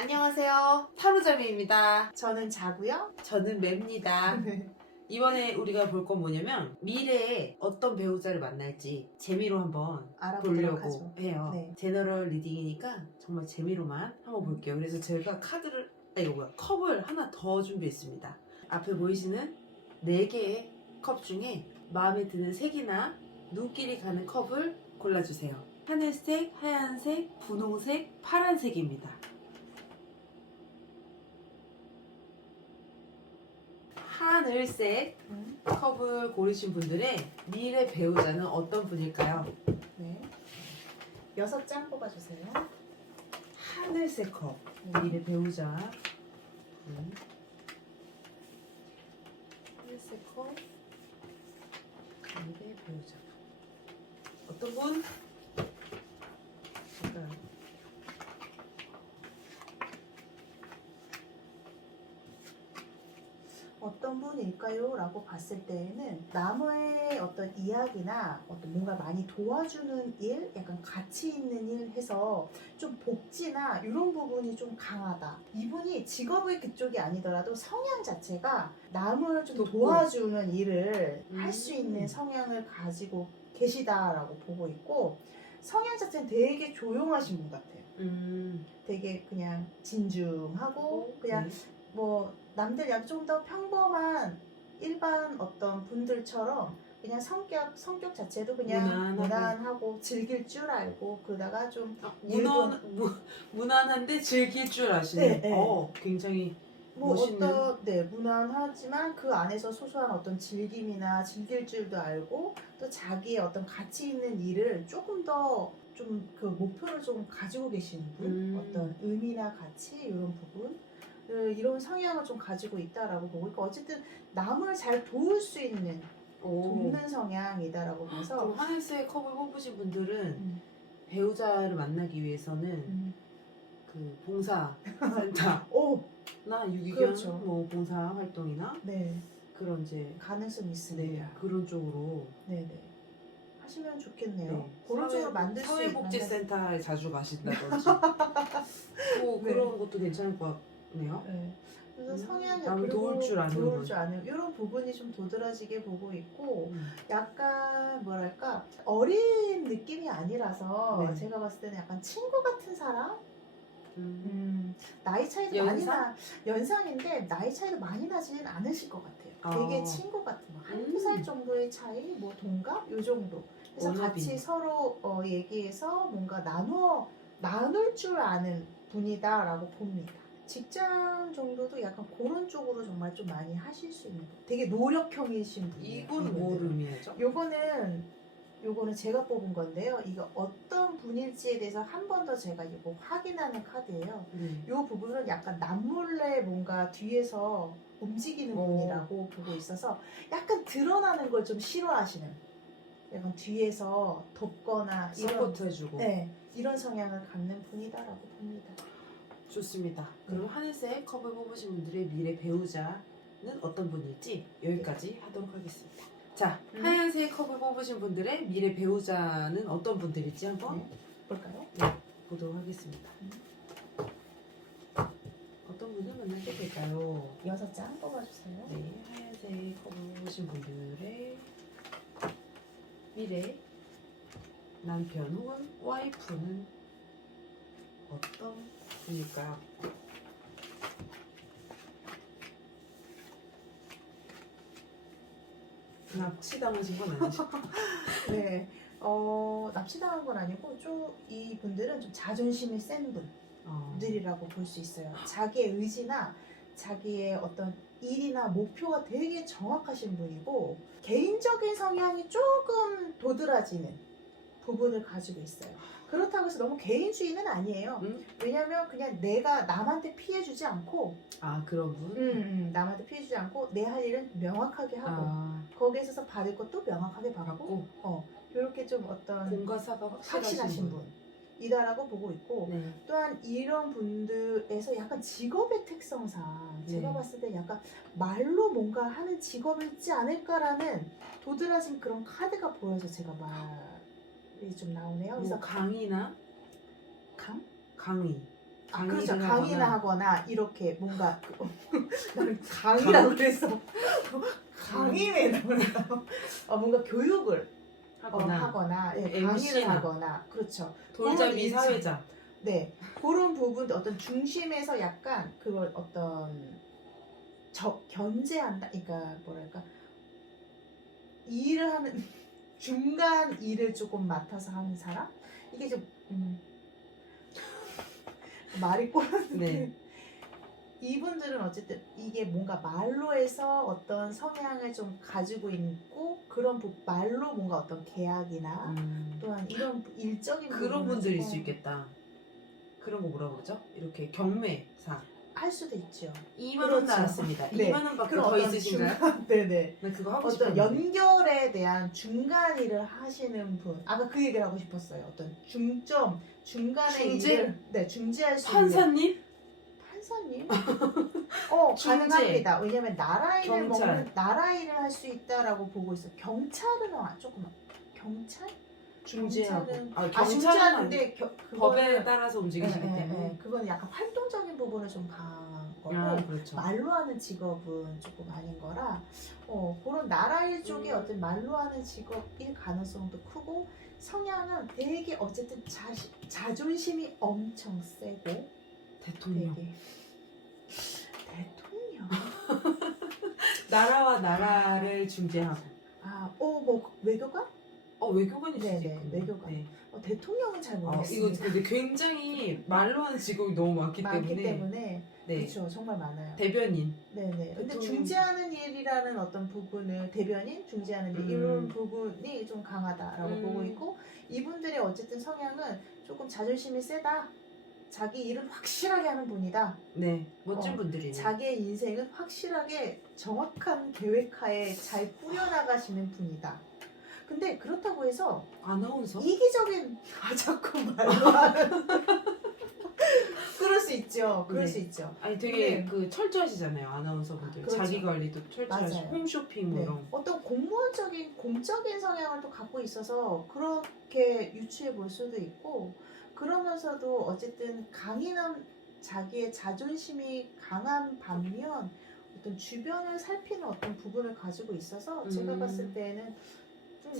안녕하세요. 타로자매입니다. 저는 자고요. 저는 맵니다. 이번에 우리가 볼 건 뭐냐면 미래에 어떤 배우자를 만날지 재미로 한번 알아보도록 보려고 하죠. 해요. 네. 제너럴 리딩이니까 정말 재미로만 한번 볼게요. 그래서 제가 컵을 하나 더 준비했습니다. 앞에 보이시는 4개의 컵 중에 마음에 드는 색이나 눈길이 가는 컵을 골라주세요. 하늘색, 하얀색, 분홍색, 파란색입니다. 하늘색 컵을 고르신 분들의 미래 배우자는 어떤 분일까요? 네. 6장 뽑아주세요. 하늘색 컵 미래 배우자. 하늘색 컵 미래 배우자. 어떤 분? 잠깐. 어떤 분일까요? 라고 봤을 때에는 남의 어떤 이야기나 어떤 뭔가 많이 도와주는 일, 약간 가치 있는 일 해서 좀 복지나 이런 부분이 좀 강하다. 이분이 직업의 그쪽이 아니더라도 성향 자체가 남을 좀 도와주는 일을 할 수 있는 성향을 가지고 계시다라고 보고 있고, 성향 자체는 되게 조용하신 분 같아요. 되게 그냥 진중하고 그냥 뭐 남들 약 좀 더 평범한 일반 어떤 분들처럼 그냥 성격 자체도 그냥 무난하고 즐길 줄 알고, 그러다가 좀 무난한데 즐길 줄 아시는. 네. 굉장히 뭐 멋있는. 어떤 무난하지만 그 안에서 소소한 어떤 즐김이나 즐길 줄도 알고, 또 자기의 어떤 가치 있는 일을 조금 더 좀 그 목표를 좀 가지고 계시는 분, 어떤 의미나 가치 이런 부분, 이런 성향을 좀 가지고 있다라고 보고 있고, 어쨌든 남을 잘 도울 수 있는 돕는 성향이다라고 봐서. 그럼 하늘색 컵을 뽑으신 분들은 배우자를 만나기 위해서는 그 봉사센터 나 유기견 그렇죠. 뭐 봉사 활동이나 네, 그런 이제 가능성이 있습니다. 그런 쪽으로 네네. 하시면 좋겠네요. 그런 쪽으로 만들 수 있는 사회복지센터에 자주 가신다든지 뭐 네. 그런 것도 괜찮을 것 같네요. 네. 그래서 성향이 남을 도울 줄 아는 분. 이런 부분이 좀 도드라지게 보고 있고, 약간 뭐랄까 어린 느낌이 아니라서 네. 제가 봤을 때는 약간 친구 같은 사람. 나이 차이도 연상? 연상인데 나이 차이도 많이 나지는 않으실 것 같아요. 되게 친구 같은 거, 한두 살 정도의 차이, 뭐 동갑 요 정도. 그래서 같이 서로 얘기해서 뭔가 나눌 줄 아는 분이다라고 봅니다. 직장 정도도 약간 그런 쪽으로 정말 좀 많이 하실 수 있는 분. 되게 노력형이신 분이에요. 이건 뭐 의미하죠? 요거는 제가 뽑은 건데요. 이거 어떤 분일지에 대해서 한 번 더 제가 이거 확인하는 카드예요. 이 부분은 약간 남몰래 뭔가 뒤에서 움직이는 분이라고 보고 있어서, 약간 드러나는 걸 좀 싫어하시는, 약간 뒤에서 돕거나 서포트해주고 이런 성향을 갖는 분이다라고 봅니다. 좋습니다. 그럼 하늘색 컵을 뽑으신 분들의 미래 배우자는 어떤 분일지 여기까지 하도록 하겠습니다. 자, 하얀색 컵을 뽑으신 분들의 미래 배우자는 어떤 분들일지 한번 볼까요? 보도록 하겠습니다. 어떤 분을 만나게 될까요? 6장 뽑아주세요. 네, 하얀색 컵을 뽑으신 분들의 미래 남편 혹은 와이프는 어떤 분일까요? 납치당하신 건 아니죠? 네, 납치당한 건 아니고 이 분들은 좀 자존심이 센 분들이라고 볼 수 있어요. 자기의 의지나 자기의 어떤 일이나 목표가 되게 정확하신 분이고, 개인적인 성향이 조금 도드라지는 부분을 가지고 있어요. 그렇다고 해서 너무 개인주의는 아니에요. 왜냐면 그냥 내가 남한테 피해주지 않고, 그런 분? 남한테 피해주지 않고 내 할 일은 명확하게 하고, 거기에 있어서 받을 것도 명확하게 받고, 이렇게 좀 어떤 공과사가 확실하신 분이다라고 보고 있고, 또한 이런 분들에서 약간 직업의 특성상 제가 봤을 때 약간 말로 뭔가 하는 직업이 있지 않을까라는 도드라진 그런 카드가 보여서 제가 말이 좀 나오네요. 그래서 강의나 강? 강의 그렇죠. 강의를 강의나 하거나 이렇게 뭔가 나는 강의라고 그래서 강의에 나오나 뭔가 교육을 하거나 예, 강의를 MC나. 하거나 그렇죠. 돌잡이 그런 사회자. 네 그런 부분 어떤 중심에서 약간 그걸 어떤 견제한다. 그러니까 뭐랄까 일을 하는 중간 일을 조금 맡아서 하는 사람 이게 좀 말이 꼬였는데 네. 이분들은 어쨌든 이게 뭔가 말로 해서 어떤 성향을 좀 가지고 있고 그런 말로 뭔가 어떤 계약이나 또한 이런 일적인 그런 부분을 분들일 조금 수 있겠다. 그런 거 뭐라 그러죠? 이렇게 경매사. 할 수도 있죠. 2만 원 그렇죠. 나왔습니다. 네. 2만 원 받고 그런 더 어떤 있으신가요? 네네. 나 그거 하고 어떤 싶었는데. 연결에 대한 중간 일을 하시는 분. 아까 그 얘기를 하고 싶었어요. 어떤 중간에 중재? 일을 중지할 수 있는 판사님? 판사님? 중재. 가능합니다. 왜냐면 나라 일을 경찰. 나라 일을 할 수 있다라고 보고 있어. 경찰은 조금 경찰? 중재하고. 경찰은 경찰은 중재하는데 법에 따라서 움직이시기 때문에. 네. 그건 약간 활동적인 부분을 좀 강한 거고 그렇죠. 말로 하는 직업은 조금 아닌 거라 그런 나라 일 쪽에 어떤 말로 하는 직업일 가능성도 크고 성향은 되게 어쨌든 자존심이 엄청 세고 대통령. 되게 대통령 나라와 나라를 중재하고. 뭐 외교관? 외교관일 수도 네네, 있고. 외교관. 네. 대통령은 잘 이거 모르겠습니다. 근데 굉장히 말로 하는 직업이 너무 많기 때문에. 네. 그렇죠. 정말 많아요. 대변인. 네네. 근데 대통령. 중재하는 일이라는 어떤 부분을 대변인, 중재하는 일 이런 부분이 좀 강하다라고 보고 있고 이분들의 어쨌든 성향은 조금 자존심이 세다. 자기 일을 확실하게 하는 분이다. 네, 멋진 분들이네. 자기의 인생은 확실하게 정확한 계획하에 잘 꾸려나가시는 분이다. 근데 그렇다고 해서 아나운서? 이기적인 자꾸 말로 하는 그럴 수 있죠. 그럴 네. 수 있죠. 아니 되게 철저하시잖아요, 아나운서 분들. 그렇죠. 자기 관리도 철저하시고 맞아요. 홈쇼핑 뭐 이런. 어떤 공무원적인 공적인 성향을 또 갖고 있어서 그렇게 유추해 볼 수도 있고 그러면서도 어쨌든 강인한 자기의 자존심이 강한 반면 어떤 주변을 살피는 어떤 부분을 가지고 있어서 제가 봤을 때는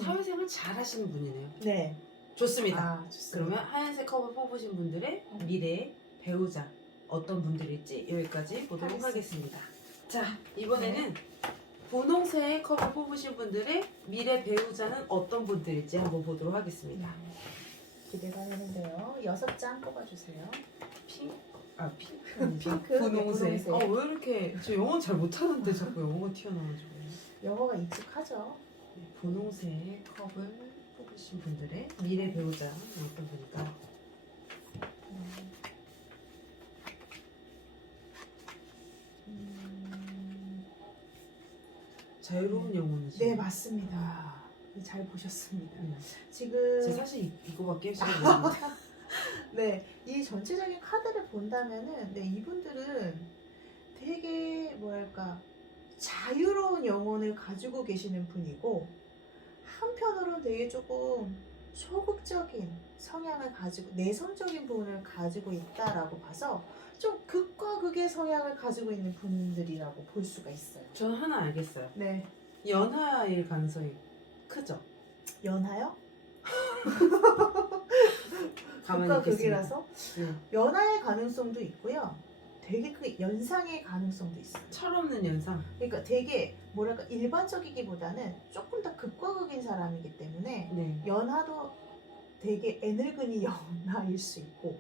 사회생활 잘 하시는 분이네요. 네. 좋습니다. 좋습니다. 그러면 하얀색 컵을 뽑으신 분들의 미래의 배우자 어떤 분들일지 여기까지 보도록 하겠습니다. 자, 이번에는 분홍색 컵을 뽑으신 분들의 미래 배우자는 어떤 분들일지 한번 보도록 하겠습니다. 기대가 되는데요. 6장 뽑아주세요. 핑크? 핑크, 분홍색. 분홍색. 왜 이렇게 저 영어 잘 못하는데 자꾸 영어가 튀어나와가지고. 영어가 익숙하죠. 네, 분홍색 컵을 뽑으신 분들의 미래 배우자는 어떤 분일까요? 자유로운 영혼이죠. 네, 맞습니다. 잘 보셨습니다. 지금 제가 사실 이거밖에 잘 모르는데. 네, 이 전체적인 카드를 본다면은 이분들은 되게 뭐랄까 자유로운 영혼을 가지고 계시는 분이고 한편으로는 되게 조금 소극적인 성향을 가지고 내성적인 부분을 가지고 있다라고 봐서 좀 극과 극의 성향을 가지고 있는 분들이라고 볼 수가 있어요. 저는 하나 알겠어요. 네. 연하일 가능성이 크죠? 연하요? 가만히 극과 있겠습니다. 극이라서 연하의 가능성도 있고요. 되게 크게 연상의 가능성도 있어요. 철없는 연상. 그러니까 되게 뭐랄까 일반적이기보다는 조금 더 극과 극인 사람이기 때문에 네. 연하도 되게 애늙은이 연하일 수 있고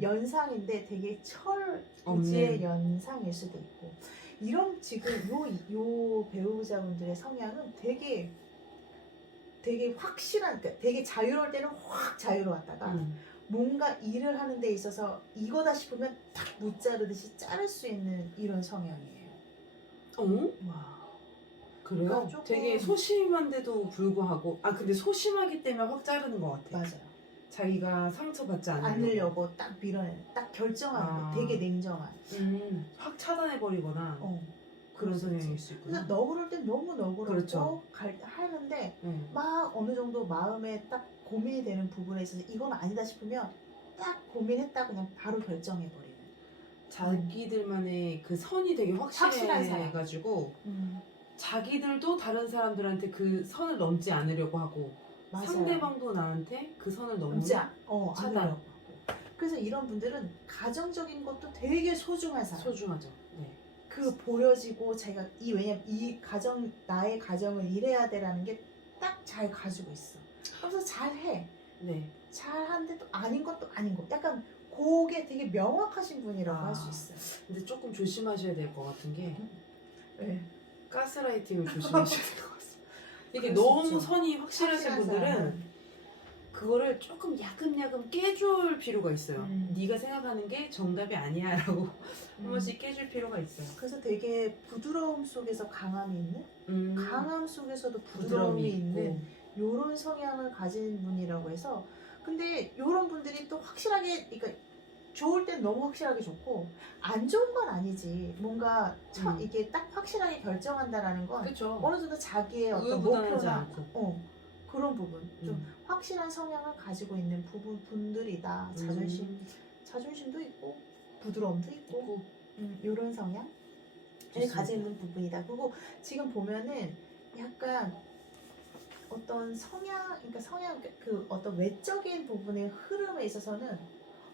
연상인데 되게 철지의 연상일 수도 있고 이런 지금 요 배우자분들의 성향은 되게 확실한 그러니까 되게 자유로울 때는 확 자유로웠다가 뭔가 일을 하는 데 있어서 이거다 싶으면 탁 무자르듯이 자를 수 있는 이런 성향이에요. 와. 그래요? 그러니까 조금- 되게 소심한데도 불구하고 근데 소심하기 때문에 확 자르는 것 같아. 맞아요. 자기가 상처받지 않으려고 딱 밀어내는 딱 결정하는 거 되게 냉정한 확 차단해버리거나 그런 성향일 수 있구나. 근데 너그럴 땐 너무 너그럽고 그렇죠. 하는데 막 어느 정도 마음에 딱 고민이 되는 부분에 있어서 이건 아니다 싶으면 딱 고민했다 그냥 바로 결정해버리는. 자기들만의 그 선이 되게 확실한 사람. 확실해가지고 자기들도 다른 사람들한테 그 선을 넘지 않으려고 하고 맞아요. 상대방도 나한테 그 선을 넘지 넘는 안 차단. 하려고 하고. 그래서 이런 분들은 가정적인 것도 되게 소중한 사람. 소중하죠. 네. 그 보여지고 제가 왜냐면 이 가정 나의 가정을 이래야 돼라는 게 딱 잘 가지고 있어. 그래서 잘해. 네. 잘하는데 또 아닌 것도 아닌 거. 약간 그게 되게 명확하신 분이라고 할 수 있어요. 근데 조금 조심하셔야 될 것 같은 게 네. 가스라이팅을 조심하셔야 될 것 같습니다. 이게 그럴 수 너무 있죠. 선이 확실하신 확실한 분들은 사람은. 그거를 조금 야금야금 깨줄 필요가 있어요. 네가 생각하는 게 정답이 아니야라고 한 번씩 깨줄 필요가 있어요. 그래서 되게 부드러움 속에서 강함이 있는, 강함 속에서도 부드러움이 있는 요런 성향을 가진 분이라고 해서. 근데 요런 분들이 또 확실하게, 그러니까 좋을 땐 너무 확실하게 좋고 안 좋은 건 아니지. 뭔가 이게 딱 확실하게 결정한다라는 건 그렇죠. 어느 정도 자기의 어떤 의무부단하지 목표나 않고. 그런 부분, 좀 확실한 성향을 가지고 있는 분들이다. 자존심도 있고 부드러움도 있고 이런 성향을 가지고 있는 부분이다. 그리고 지금 보면은 약간 어떤 성향 그 어떤 외적인 부분의 흐름에 있어서는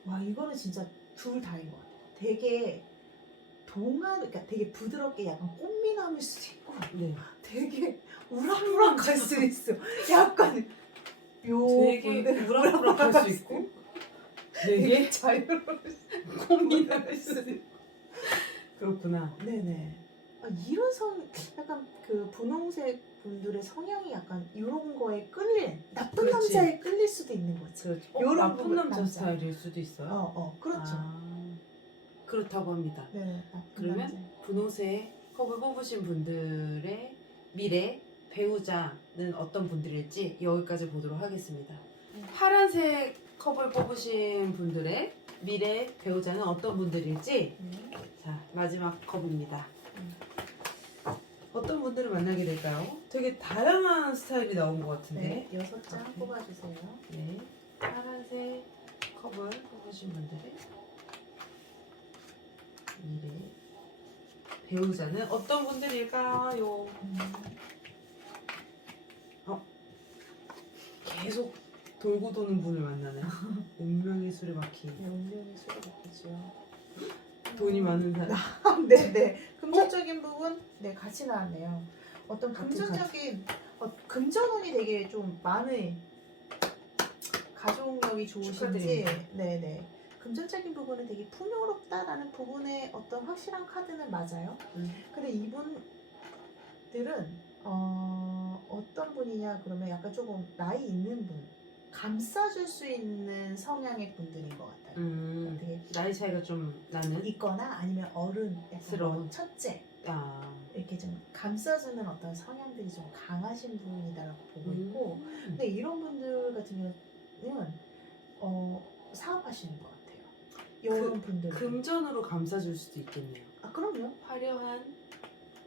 와, 이거는 진짜 둘 다인 것 같아요. 되게 그러니까 되게 부드럽게 약간 꽃미남일 수도 있고, 네. 되게 우락부락할 수 있어. 약간 되게 우락부락할 수 있고, 되게 자유로울 고민할 수도 있고. 그렇구나. 네네. 이런 약간 그 분홍색 분들의 성향이 약간 이런 거에 나쁜 그렇지. 남자에 끌릴 수도 있는 거지. 그렇죠. 요런 나쁜 부분, 남자 남자. 스타일일 수도 있어요. 그렇죠. 그렇다고 합니다. 네. 그러면 남자. 분홍색 컵을 뽑으신 분들의 미래 배우자는 어떤 분들일지 여기까지 보도록 하겠습니다. 파란색 컵을 뽑으신 분들의 미래 배우자는 어떤 분들일지 자, 마지막 컵입니다. 어떤 분들을 만나게 될까요? 되게 다양한 스타일이 나온 것 같은데. 네, 6장 뽑아주세요. 네, 파란색 컵을 뽑으신 분들의 미래 배우자는 어떤 분들일까요? 계속 돌고 도는 분을 만나네요. 운명의 수레바퀴. 네, 운명의 수를 바꾸죠. 돈이 많은 사람. 네. 금전적인 부분, 네, 같이 나왔네요. 어떤 같은 금전적인, 금전운이 되게 좀 많은, 가족력이 좋으신지, 축하드립니다. 네네. 금전적인 부분은 되게 풍요롭다라는 부분의 어떤 확실한 카드는 맞아요. 근데 이분들은, 어떤 분이냐, 그러면 약간 조금 나이 있는 분, 감싸줄 수 있는 성향의 분들인 것 같아요. 되게 나이 차이가 좀 나는 있거나 아니면 스러운. 첫째 아, 이렇게 좀 감싸주는 어떤 성향들이 좀 강하신 분이다라고 보고 있고, 근데 이런 분들 같은 경우는 사업하시는 것 같아요. 이런 분들 금전으로 감싸줄 수도 있겠네요. 그럼요. 화려한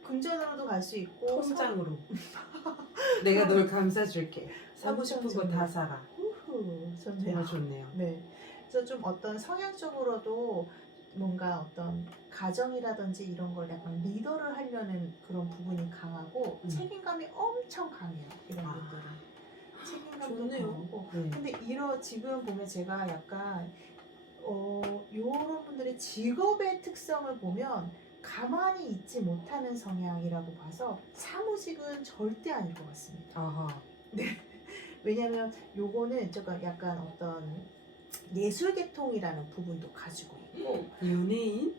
금전으로도 갈 수 있고 통장으로 내가 널 감싸줄게. 사고 엄청 싶은 거 좋네요. 다 사라. 좋네요. 정말 좋네요. 네. 그래서 좀 어떤 성향적으로도 뭔가 어떤 가정이라든지 이런 걸 약간 리더를 하려는 그런 부분이 강하고 책임감이 엄청 강해요. 이런 분들은 책임감도 좋네요. 강하고. 네. 근데 지금 보면 제가 약간 이런 분들의 직업의 특성을 보면 가만히 있지 못하는 성향이라고 봐서 사무직은 절대 아닐 것 같습니다. 아하. 왜냐면 요거는 제가 약간 어떤 예술계통이라는 부분도 가지고 있고, 연예인?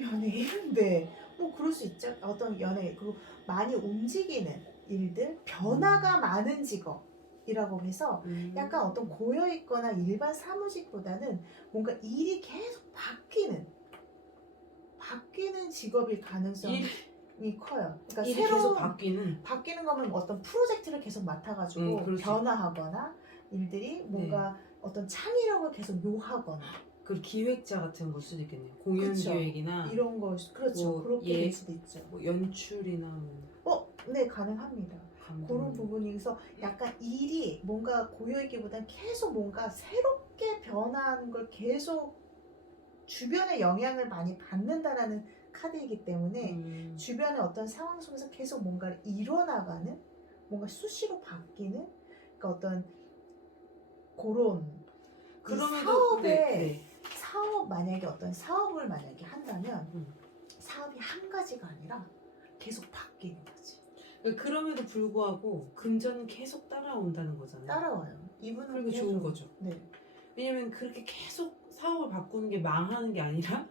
연예인? 네. 뭐 그럴 수 있죠. 어떤 연예인. 그리고 많이 움직이는 일들, 변화가 많은 직업이라고 해서 약간 어떤 고여있거나 일반 사무직보다는 뭔가 일이 계속 바뀌는 직업일 가능성이 커요. 그러니까 일이 계속 바뀌는 거면 어떤 프로젝트를 계속 맡아가지고 그렇죠. 변화하거나 일들이 뭔가 어떤 창의력을 계속 요하거나 그 기획자 같은 걸 수도 있겠네요. 공연 그쵸. 기획이나 이런 거 그렇죠. 뭐 그렇게 될 수도 있죠. 뭐 연출이나 네, 가능합니다. 감독. 그런 부분에서 약간 일이 뭔가 고여있기보다는 계속 뭔가 새롭게 크게 변화하는 걸 계속 주변의 영향을 많이 받는다라는 카드이기 때문에 주변의 어떤 상황 속에서 계속 뭔가를 이뤄나가는, 뭔가 수시로 바뀌는, 그러니까 어떤 그런 그럼에도 사업, 만약에 어떤 사업을 만약에 한다면 음. 사업이 한 가지가 아니라 계속 바뀌는 거지. 그럼에도 불구하고 금전은 계속 따라온다는 거잖아요. 따라와요. 이분은 그리고 계속, 좋은 거죠. 네. 왜냐면 그렇게 계속 사업을 바꾸는 게 망하는 게 아니라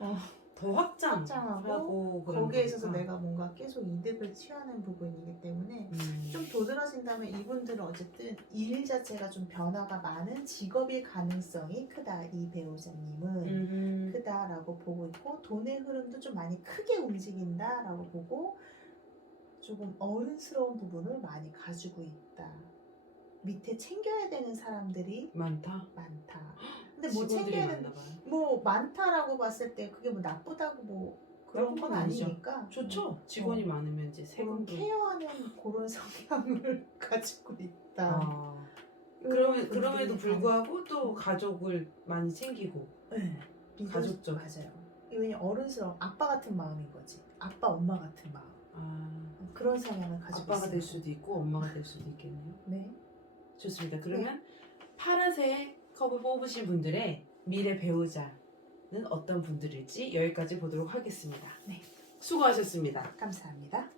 더 확장하고 확장하고 그런 거기에 있어서 거니까. 내가 뭔가 계속 이득을 취하는 부분이기 때문에 좀 도드라진다면 이분들은 어쨌든 일 자체가 좀 변화가 많은 직업일 가능성이 크다. 이 배우자님은 크다라고 보고 있고, 돈의 흐름도 좀 많이 크게 움직인다라고 보고, 조금 어른스러운 부분을 많이 가지고 있다. 밑에 챙겨야 되는 사람들이 많다. 근데 뭐 직원들이 챙겨야 많나 되는, 봐요. 뭐 많다라고 봤을 때 그게 뭐 나쁘다고 뭐 그런 나쁜 건 건 아니죠. 아니니까. 좋죠. 직원이 많으면 이제 그런 세금도. 케어하는 그런 성향을 가지고 있다. 아, 이런 그럼에도 분들이 불구하고 또 가족을 많이 챙기고. 네. 가족적. 맞아요. 왜냐면 어른스러운 아빠 같은 마음인 거지. 아빠 엄마 같은 마음. 그런 성향을 가지고 아빠가 있습니다. 될 수도 있고 엄마가 될 수도 있겠네요. 네. 좋습니다. 그러면 파란색 컵을 뽑으신 분들의 미래 배우자는 어떤 분들일지 여기까지 보도록 하겠습니다. 네. 수고하셨습니다. 감사합니다.